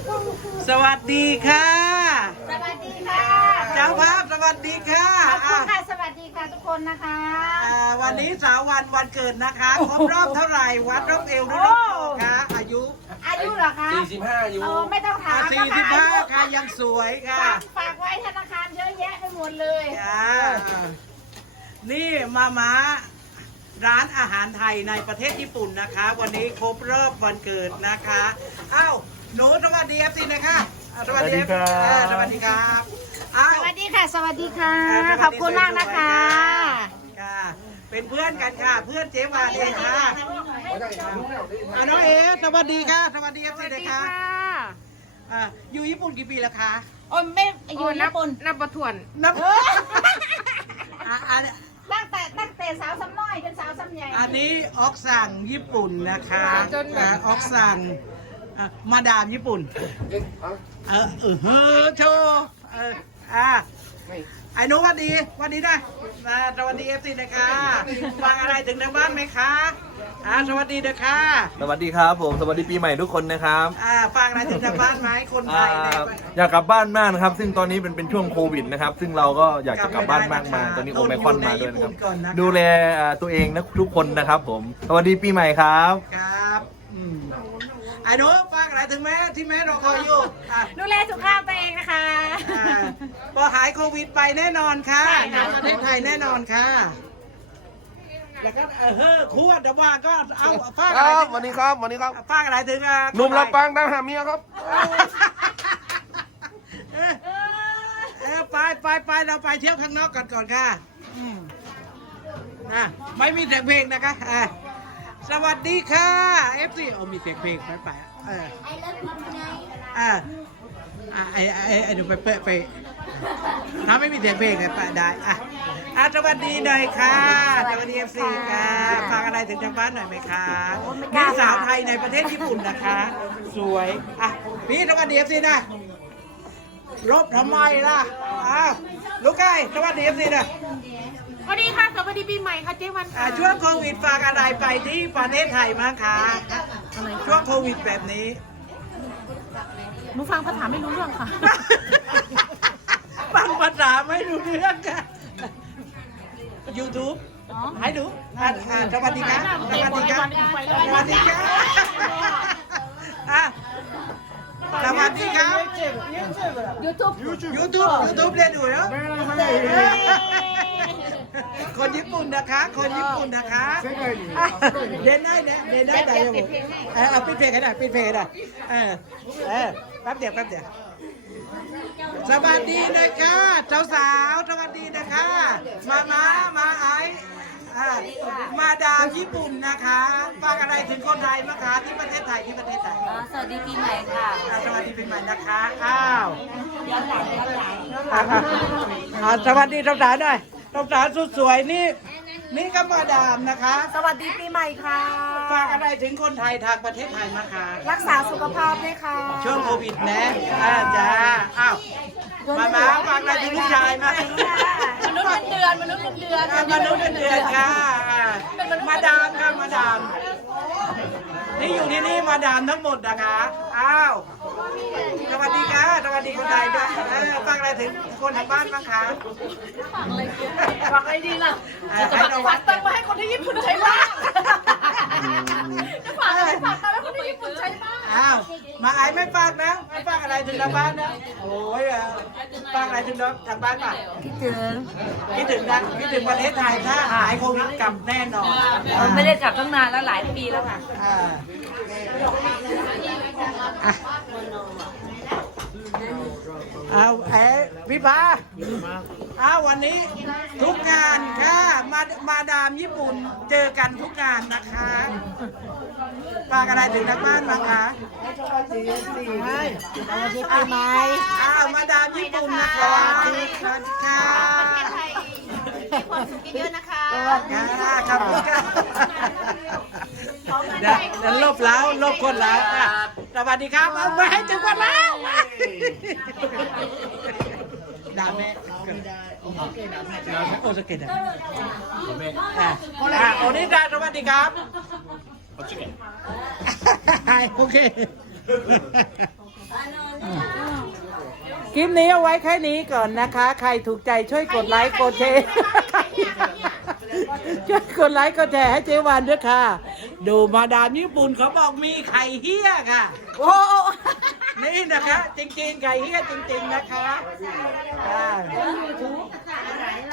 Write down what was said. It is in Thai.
สวัสดีค่ะสวัสดีค่ะเจ้าภาพสวัสดีค่ะขอบคุณค่ะสวัสดีค่ะทุกคนนะคะวันนี้สาววันเกิดนะคะครบรอบเท่าไหร่วัดรอบเอวหรือรอบคอคะอายุเหรอคะ 45 อยู่ไม่ต้องถาม 45ค่ะยังสวยค่ะฝากไว้ธนาคารเยอะแยะไปหมดเลยจ้านี่มาร้านอาหารไทยในประเทศญี่ปุ่นนะคะ วันนี้ครบรอบวันเกิดนะคะอ้าวหนูสวัสดีเอฟซีนะคะสวัสดีครับสวัสดีครับอ้าวสวัสดีค่ะ สวัสดีค่ะ ขอบคุณมากนะคะค่ะเป็นเพื่อนกันค่ะ เพื่อนเจ๊วานเองค่ะน้องเอสวัสดีค่ะสวัสดีเอฟซีนะคะอยู่ญี่ปุ่นกี่ปีแล้วคะโอ้ยไม่อยู่ญี่ปุ่นนับประทวนนับตั้งแต่สาวซ้ำน้อยจนสาวซ้ำใหญ่อันนี้ออกสั่งญี่ปุ่นนะคะออกสั่งมาดามญี่ปุ่นโชว์ไอ้หนูวันดีด้วยสวัสดีเอฟซีนะคะฟังอะไรถึงทางบ้านไหมคะสวัสดีนะคะสวัสดีครับผมสวัสดีปีใหม่ทุกคนนะครับฟังอะไรถึงทางบ้านไหมคนไทยเนี่ยอยากกลับบ้านมากนะครับซึ่งตอนนี้เป็นช่วงโควิดนะครับซึ่งเราก็อยากจะกลับบ้านมากมาตอนนี้โอไมครอนมาด้วยนะครับดูแลตัวเองนะทุกคนนะครับผมสวัสดีปีใหม่ครับครับไอ้หนูฟังอะไรถึงแม่ที่แม่รอคอยอยู่ดูแลสุขภาพตัวเองนะคะพอหายโควิดไปแน่นอนค่ะใช่ในค่ะประเทศไทยแน่นอนค่ะแล้วก็ขวดเดี๋ยวว่าก็เอาฟังคอะไรรับถึงวันนี้ครับวันนี้ครับฟังอะไรถึงหนุ่มลำปางตามหาเมียครับไปเราไปเที่ยวข้างนอกก่อนค่ะไม่มีเสียงเพลงนะคะสวัสดีค่ะ FC มีเสียงเพลงไปไอ้ดูไปถ้าไม่มีเสียงเพลงไปได้สวัสดีหน่อยค่ะสวัสดี FC ค่ะฟังอะไรถึงทางบ้านหน่อยไหมคะนี่สาวไทยในประเทศญี่ปุ่นนะคะ สวยพี่สวัสดี FC นะลบทำไมล่ะลูกไก่สวัสดี FC นะสวัสดีค่ะสวัสดีปีใหม่ค่ะเจ๊วันค่ะช่วงโควิดฝากอะไรไปที่ประเทศไทยมั้งคะช่วงโควิดแบบนี้หนูฟังภาษาไม่รู้เรื่องค่ะฟังภาษาไม่รู้เรื่องค่ะ YouTube ให้ดูสวัสดีครับสวัสดีครับสวัสดีครับสวัสดีครับ YouTube เรียนอยู่เนาะคนญี่ปุ่นนะคะเดินได้ยังเอาปิดเพลงให้ได้แป๊บเดียวสวัสดีนะคะสาวสวัสดีนะคะมาไอมาดามญี่ปุ่นนะคะฟังอะไรถึงคนไทยมั้งคะที่ประเทศไทยสวัสดีปีใหม่ค่ะสวัสดีปีใหม่นะคะย้อนหลังสวัสดีสาวๆหน่อยสาวสุดสวยนี่ก็มาดามนะคะสวัสดีปีใหม่ค่ะฝากอะไรถึงคนไทยทางประเทศไทยมั้งคะรักษาสุขภาพด้วยค่ะช่วงโควิดนะจ้ามาฝากอะไรถึงลูกชายมามนุษย์เงินเดือนมนุษย์เงินเดือนค่ะมาดามค่ะมาดามนี่อยู่ที่นี่มาดามทั้งหมดนะคะสวัสดีค่ะสวัสดีคนไทยด้วยฝากอะไรถึงคนทางบ้านบ้างคะฝากอะไรดีล่ะฝากตังค์มาให้คนที่ญี่ปุ่นใช้บ้างจะฝากอะไรฝากตังค์ให้คนที่ญี่ปุ่นใช้บ้างมาไอ้ไม่ฝากนะไม่ฝากอะไรถึงทางบ้านนะโอ้ยฝากอะไรถึงทางบ้านป่ะคิดถึงประเทศไทยถ้าหายโควิดกลับแน่นอนไม่ได้กลับตั้งนานแล้วหลายปีแล้วค่ะพี่ป้าวันนี้ทุกงานค่ะมาดามญี่ปุ่นเจอกันทุกงานนะคะฝากอะไรถึงทางบ้านบ้างคะสวัสดีปีใหม่มาดามญี่ปุ่นนะคะสวัสดีค่ะความสุขเยอะๆนะคะขอบคุณค่ะเดี๋ยวลบคนแล้วสวัสดีครับเอาไปให้ถึงคนแล้วด่าแม่โอสเกตโอนิดาสวัสดีครับโอเคคลิปนี้เอาไว้แค่นี้ก่อนนะคะ ใครถูกใจช่วยกดไลค์กดแชร์ ช่วยกดไลค์กดแชร์ให้เจ๊วันด้วยค่ะ ดูมาดามญี่ปุ่นเขาบอกมีไข่เฮี้ยค่ะโอ้นี่นะคะ จริงๆไข่เฮี้ยจริงๆนะคะ